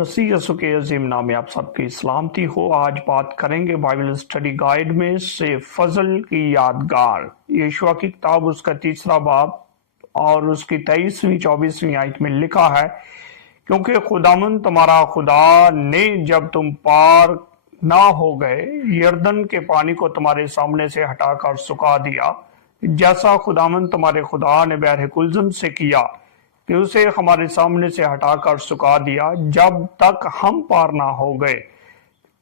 मसीह यसु के अजीम नाम में आप सबकी सलामती हो। आज बात करेंगे बाइबल स्टडी गाइड में से फजल की यादगार, यहोशू की किताब उसका 3रा बाब और उसकी 23वीं 24वीं आयत में लिखा है, क्योंकि खुदावंद तुम्हारा खुदा ने जब तुम पार ना हो गए यरदन के पानी को तुम्हारे सामने से हटाकर सुखा दिया, जैसा खुदावंद तुम्हारे खुदा ने बहर कुलज़म से किया कि उसे हमारे सामने से हटाकर सुखा दिया, जब तक हम पार ना हो गए,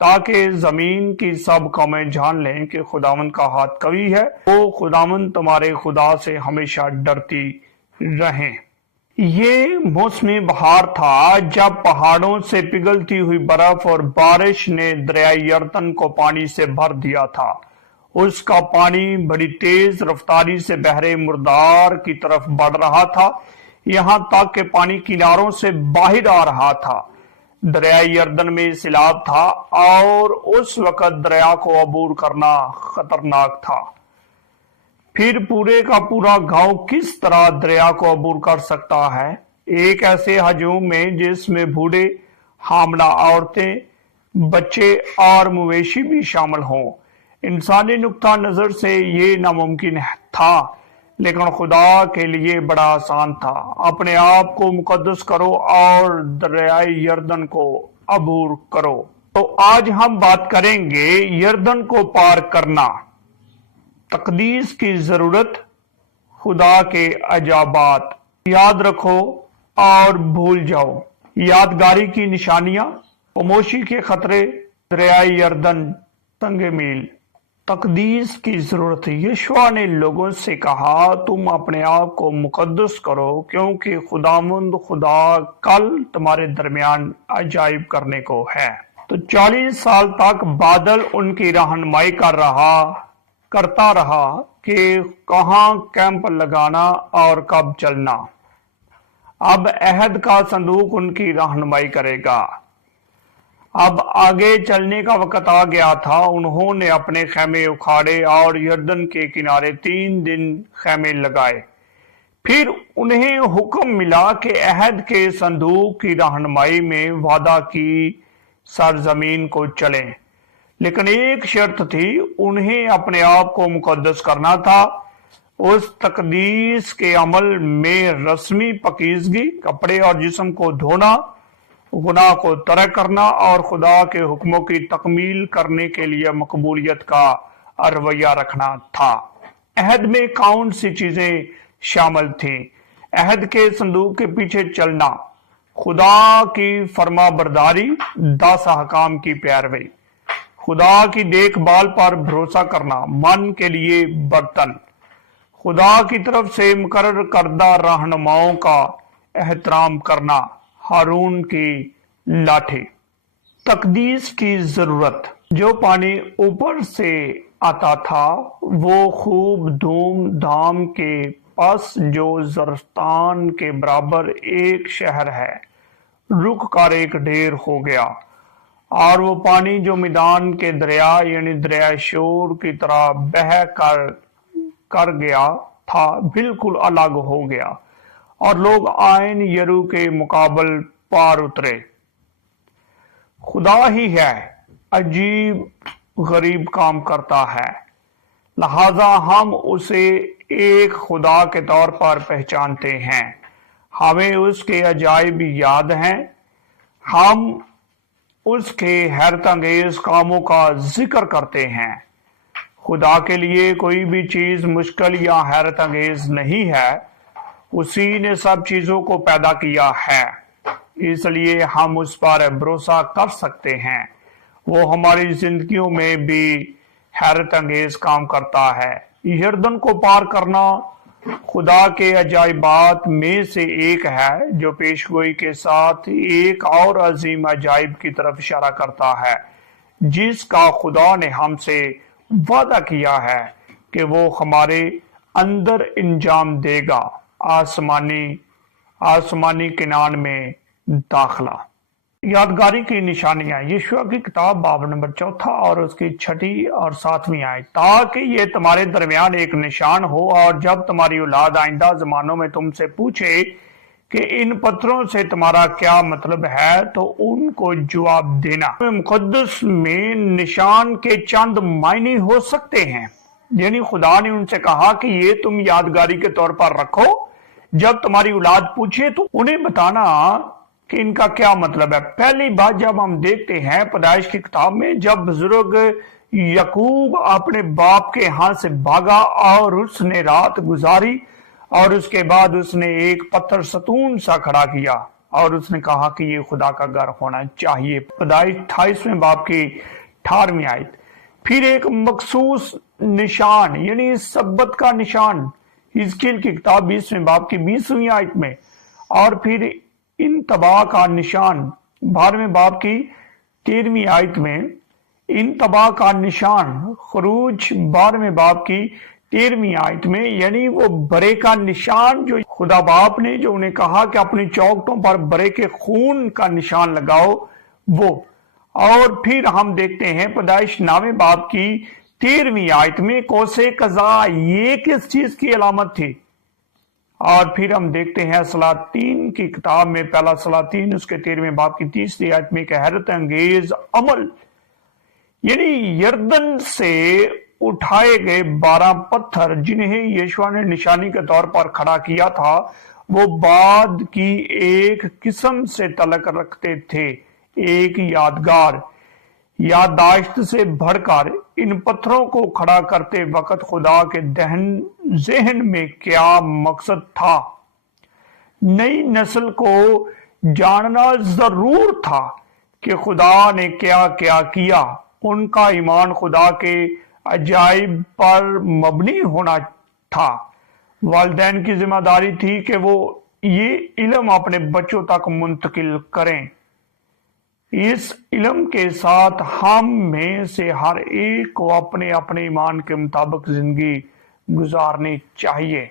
ताकि जमीन की सब कौमें जान लें कि खुदावंद का हाथ कवी है। वो खुदावंद तुम्हारे खुदा से हमेशा डरती रहें। ये मौसमी बहार था जब पहाड़ों से पिघलती हुई बर्फ और बारिश ने दरियाई यरदन को पानी से भर दिया था। उसका पानी बड़ी तेज रफ्तारी से बहरे मुर्दार की तरफ बढ़ रहा था, यहाँ तक कि पानी किनारों से बाहर आ रहा था। दरियाई यरदन में सैलाब था और उस वक्त दरिया को अबूर करना खतरनाक था। फिर पूरे का पूरा गांव किस तरह दरिया को अबूर कर सकता है, एक ऐसे हजूम में जिसमें बूढ़े, हामला औरतें, बच्चे और मवेशी भी शामिल हों। इंसानी नुक्ता नजर से ये नामुमकिन था, लेकिन खुदा के लिए बड़ा आसान था। अपने आप को मुकद्दस करो और दरियाई यरदन को अबूर करो। तो आज हम बात करेंगे यरदन को पार करना, तकदीस की जरूरत, खुदा के अजाबात। याद रखो और भूल जाओ। यादगारी की निशानियां, खामोशी के खतरे, दरियाई यरदन, तंगे मील। तकदीस की जरूरत। यहोशू ने लोगों से कहा, तुम अपने आप को मुकद्दस करो, क्योंकि खुदावंद खुदा कल तुम्हारे दरमियान अजाइब करने को है। तो 40 साल तक बादल उनकी रहनुमाई करता रहा कि कहां कैंप लगाना और कब चलना। अब अहद का संदूक उनकी रहनुमाई करेगा। अब आगे चलने का वक्त आ गया था। उन्होंने अपने खेमे उखाड़े और यरदन के किनारे 3 दिन खेमे लगाए। फिर उन्हें हुक्म मिला कि अहद के संदूक की रहनुमाई में वादा की सरजमीन को चलें, लेकिन एक शर्त थी, उन्हें अपने आप को मुकद्दस करना था। उस तकदीस के अमल में रस्मी पकीजगी, कपड़े और जिस्म को धोना, गुनाह को तर्क करना और खुदा के हुक्मों की तकमील करने के लिए मकबूलियत का रवैया रखना था। अहद में कौन सी चीजें शामिल थीं? अहद के संदूक के पीछे चलना, खुदा की फर्मा बरदारी, 10 अहकाम की पैरवी, खुदा की देखभाल पर भरोसा करना, मन के लिए बर्तन, खुदा की तरफ से मुकर्रर करदा रहनुमाओं का एहतराम करना, हारून की लाठी। तकदीस की जरूरत। जो पानी ऊपर से आता था वो खूब धूम धाम के पास, जो जरस्तान के बराबर एक शहर है, रुक कर एक ढेर हो गया, और वो पानी जो मैदान के दरिया यानी दरिया शोर की तरह बह कर गया था, बिल्कुल अलग हो गया, और लोग आयन यरू के मुकाबल पार उतरे। खुदा ही है, अजीब गरीब काम करता है, लिहाजा हम उसे एक खुदा के तौर पर पहचानते हैं। हमें उसके अजाइब याद हैं। हम उसके हैरत अंगेज कामों का जिक्र करते हैं। खुदा के लिए कोई भी चीज मुश्किल या हैरत अंगेज नहीं है। उसी ने सब चीजों को पैदा किया है, इसलिए हम उस पर भरोसा कर सकते हैं। वो हमारी जिंदगियों में भी हैरत अंगेज काम करता है। यरदन को पार करना खुदा के अजाइबात में से एक है, जो पेशगोई के साथ एक और अजीम अजाइब की तरफ इशारा करता है, जिसका खुदा ने हमसे वादा किया है कि वो हमारे अंदर इंजाम देगा। आसमानी किनान में दाखला। यादगारी की निशानियां। यहोशू की किताब बाब नंबर 4 और उसकी 6 और 7वीं आयत, ताकि ये तुम्हारे दरमियान एक निशान हो, और जब तुम्हारी औलाद आइंदा जमानों में तुमसे पूछे کہ इन पत्थरों से तुम्हारा क्या मतलब है, तो उनको जवाब देना। मुकद्दस में निशान के चंद मायने हो सकते हैं, यानी खुदा ने उनसे कहा कि ये तुम यादगारी के तौर पर रखो, जब तुम्हारी औलाद पूछे तो उन्हें बताना कि इनका क्या मतलब है। पहली बात जब हम देखते हैं पैदाइश की किताब में, जब बुजुर्ग यकूब अपने बाप के हाथ से भागा और उसने रात गुजारी और उसके बाद उसने एक पत्थर सतून सा खड़ा किया और उसने कहा कि ये खुदा का घर होना चाहिए। पैदाइश 28वें बाब की 18वीं आयत। फिर एक मखसूस निशान यानी सब्बत का निशान हिजकील की किताब 20वें बाब की 20वीं आयत में, और फिर इन तबाह का निशान 12वें बाब की 13वीं आयत में। इन तबाह का निशान खरूज 12वें बाब की 13वीं आयत में, यानी वो बरे का निशान जो खुदा बाप ने जो उन्हें कहा कि अपनी चौखटों पर बरे के खून का निशान लगाओ वो। और फिर हम देखते हैं पैदाइश 9वें बाब की 13वीं आयत में कोसे कज़ा, ये किस चीज की अलामत थी। और फिर हम देखते हैं सलातीन की किताब में, पहला सलातीन उसके 13वें बाब की 30वीं आयत में, हैरत अंगेज अमल यानी यर्दन से उठाए गए 12 पत्थर जिन्हें यीशुआ ने निशानी के तौर पर खड़ा किया था, वो बाद की एक किस्म से तलक रखते थे, एक यादगार याददाश्त से भरकर इन पत्थरों को खड़ा करते वक्त खुदा के ज़हन में क्या मकसद था। नई नस्ल को जानना जरूर था कि खुदा ने क्या क्या किया। उनका ईमान खुदा के अजाइब पर मबनी होना था। वालिदैन की जिम्मेदारी थी कि वो ये इल्म अपने बच्चों तक मुंतकिल करें। इस इल्म के साथ हम में से हर एक को अपने अपने ईमान के मुताबिक जिंदगी गुजारनी चाहिए।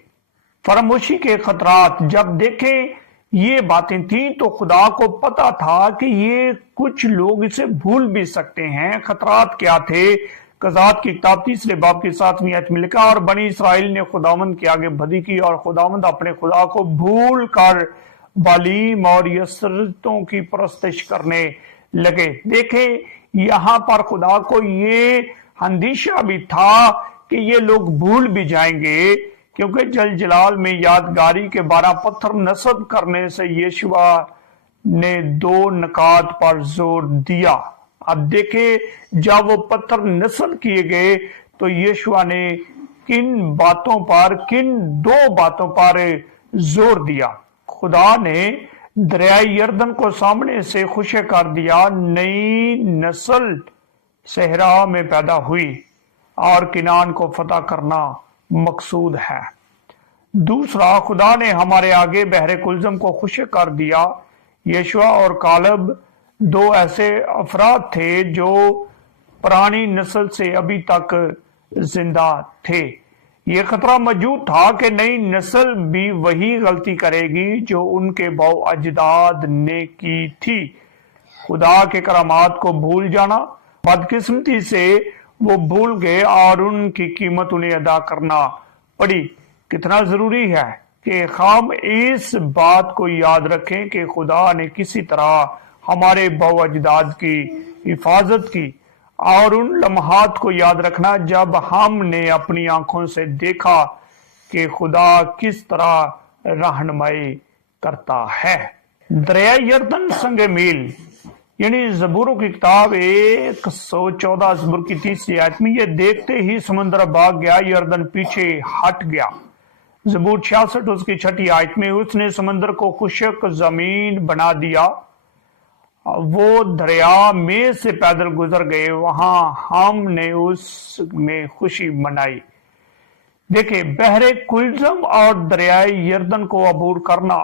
फरामोशी के खतरात जब देखें ये बातें थी तो खुदा को पता था कि ये कुछ लोग इसे भूल भी सकते हैं। खतरात क्या थे? कज़ात की किताब 3 बाब की 7वीं आयत में लिखा, और बनी इसराइल ने खुदावंद के आगे बदी की और खुदावंद अपने खुदा को भूल कर बालीम और यसरतों की परस्तिश करने लगे। देखे यहाँ पर खुदा को ये अंदेशा भी था कि ये लोग भूल भी जाएंगे, क्योंकि जलजलाल में यादगारी के 12 पत्थर नस्ब करने से यीशुआ ने 2 नकात पर जोर दिया। अब देखे जब वो पत्थर नस्ब किए गए तो यीशुआ ने किन 2 बातों पर जोर दिया। खुदा ने दरियाई यर्दन को सामने से खुशे कर दिया। नई नस्ल सहरा में पैदा हुई और किनान को फतह करना मकसूद है। दूसरा, खुदा ने हमारे आगे बहरे कुलजम को खुशे कर दिया। यीशुआ और कालब 2 ऐसे अफराद थे जो पुरानी नस्ल से अभी तक जिंदा थे। ये खतरा मौजूद था कि नई नस्ल भी वही गलती करेगी जो उनके बाओ अजदाद ने की थी, खुदा के करामात को भूल जाना। बदकिस्मती से वो भूल गए और उनकी कीमत उन्हें अदा करना पड़ी। कितना जरूरी है कि हम इस बात को याद रखें कि खुदा ने किसी तरह हमारे बाओ अजदाद की हिफाजत की, और उन लम्हात को याद रखना जब हमने अपनी आंखों से देखा कि खुदा किस तरह रहनुमाई करता है। दरिया यर्दन संगे मील यानी ज़बूरों की किताब 114 ज़बूर की 30वीं आयत में, ये देखते ही समुद्र भाग गया, यर्दन पीछे हट गया। ज़बूर 66 उसकी 6ठी आयत में, उसने समुद्र को खुशक जमीन बना दिया, वो दरिया में से पैदल गुजर गए, वहां हमने उसमें खुशी मनाई। देखिए, बहरे कुलजम और दरियाई यर्दन को अबूर करना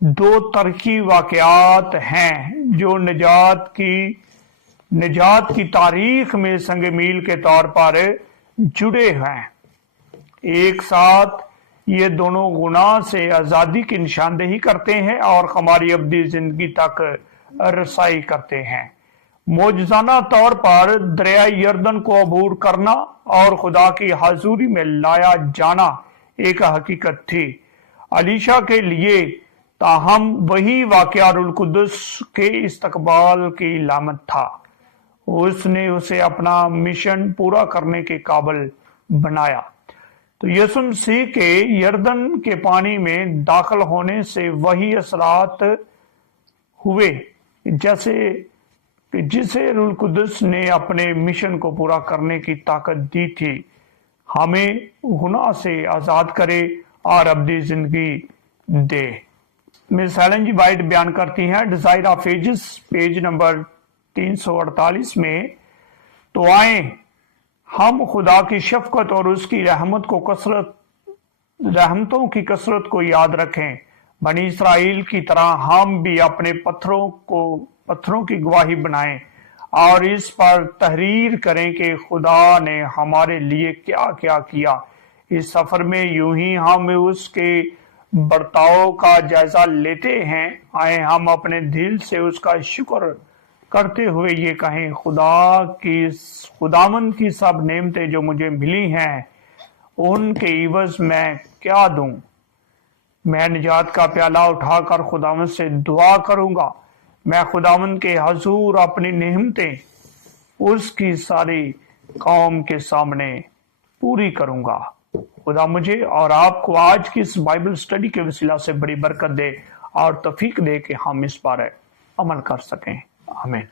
2 तरक्की वाकयात हैं जो निजात की तारीख में संग मील के तौर पर जुड़े हैं। एक साथ ये दोनों गुनाह से आजादी की निशानदेही करते हैं और हमारी अब्दी जिंदगी तक रसाई करते हैं। मौजूदाना तौर पर दरिया यर्दन को अबूर करना और खुदा की हाजुरी में लाया जाना एक हकीकत थी। अलीशा के लिए ताहम वही वाक़या रूहुल कुद्दुस के इस्तकबाल की लामत था। उसने उसे अपना मिशन पूरा करने के काबिल बनाया। तो यीशु मसीह के यरदन के पानी में दाखिल होने से वही असरात हुए जैसे जिसे रूहुल कुद्दुस ने अपने मिशन को पूरा करने की ताकत दी थी। हमें गुनाह से आज़ाद करे और अब्दी जिंदगी दे। मिस एलन जी वाइट बयान करती हैं desire of ages page number 348 में, तो आए हम खुदा की शफकत और उसकी रहमतों की कसरत को याद रखें। बनी इसराइल की तरह हम भी अपने पत्थरों की गवाही बनाएं और इस पर तहरीर करें कि खुदा ने हमारे लिए क्या क्या किया। इस सफर में यूं ही हम उसके बर्ताव का जायजा लेते हैं। आए हम अपने दिल से उसका शुक्र करते हुए ये कहें, खुदावंद की सब नेमतें जो मुझे मिली हैं उनके इवज मैं क्या दूं। मैं निजात का प्याला उठाकर खुदावंद से दुआ करूंगा। मैं खुदावंद के हजूर अपनी नेमतें उसकी सारी कौम के सामने पूरी करूंगा। खुदा मुझे और आपको आज की इस बाइबल स्टडी के वसीला से बड़ी बरकत दे और तौफीक दे कि हम इस पर अमल कर सकें। आमीन।